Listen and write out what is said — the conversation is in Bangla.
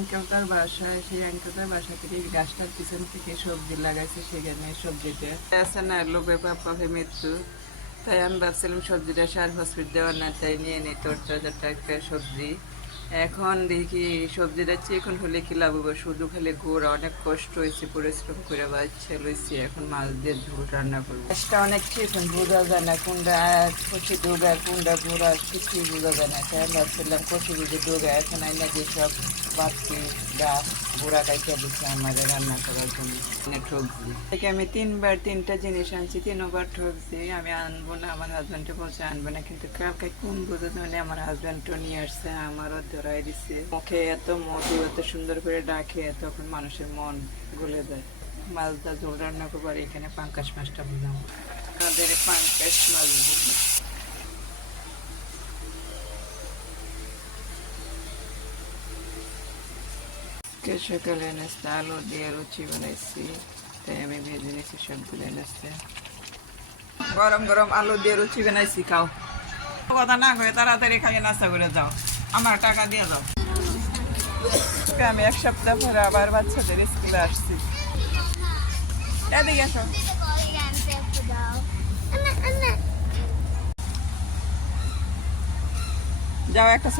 আঙ্কেলটার বাসায়, সেই আঙ্কেলটার বাসা থেকে গাছটার পিছন থেকে সবজি লাগাইছে, সেখানে সবজিটা আছে না লোভে পাপে মৃত্যু। তাই আমি ভাবছিলাম সবজিটা সার ফসফেট দেওয়ার না, তাই নিয়ে নিই তরতাজা একটা সবজি। এখন দেখি সবজিটা চিকন হলে কি লাভ হবে, শুধু খালি গোড়া। অনেক কষ্ট হয়েছে, পরিশ্রম করে বাচ্চা লইছি, এখন মাছ দিয়ে ঝোল রান্না করবো। গাছটা অনেক চিকন, বোঝা যায় না কোনটা কচি ডোগা কোনটা গোড়া, কিছুই বোঝা যায় না। তাই আমি ভাবছিলাম কচি বুঝে ডোগা, এখন আইনা যে সব বাচ্চি গাছ গোড়া কাইটা দিচ্ছে আমাদের রান্না করার জন্য। অনেক ঠকছি থেকে আমি তিনটা জিনিস আনছি, তিনবার ঠকছি। আমি আনবো না, আমার হাজব্যান্ডে বলছে আনবো না, কিন্তু কালকে কোন বোঝা মানে আমার হাজব্যান্ডও নিয়ে আসছে, আমারও ধরাই দিচ্ছে। মুখে এত মধু, এত সুন্দর করে ডাকে, তখন মানুষের মন গলে যায়। মাছটা ঝোল রান্না করবো, আর এখানে পাঙ্কাশ মাছটা বুঝাবো, আমাদের পাঙ্কাশ মাছ বুঝবো। সকালে নাস্তা আলু দিয়ে লুচি বানাইছি, তাই আমি ভেজে নিয়েছি সবগুলো নাস্তা। গরম গরম আলু দিয়ে লুচি বানাইছি, খাও। কথা না করে তাড়াতাড়ি খাইয়ে নাস্তা করে যাও, আমার টাকা দিয়ে যাও। আমি এক সপ্তাহ পরে আবার বাচ্চাদের স্কুলে আসছি। এদিকে আসো, যাও একটা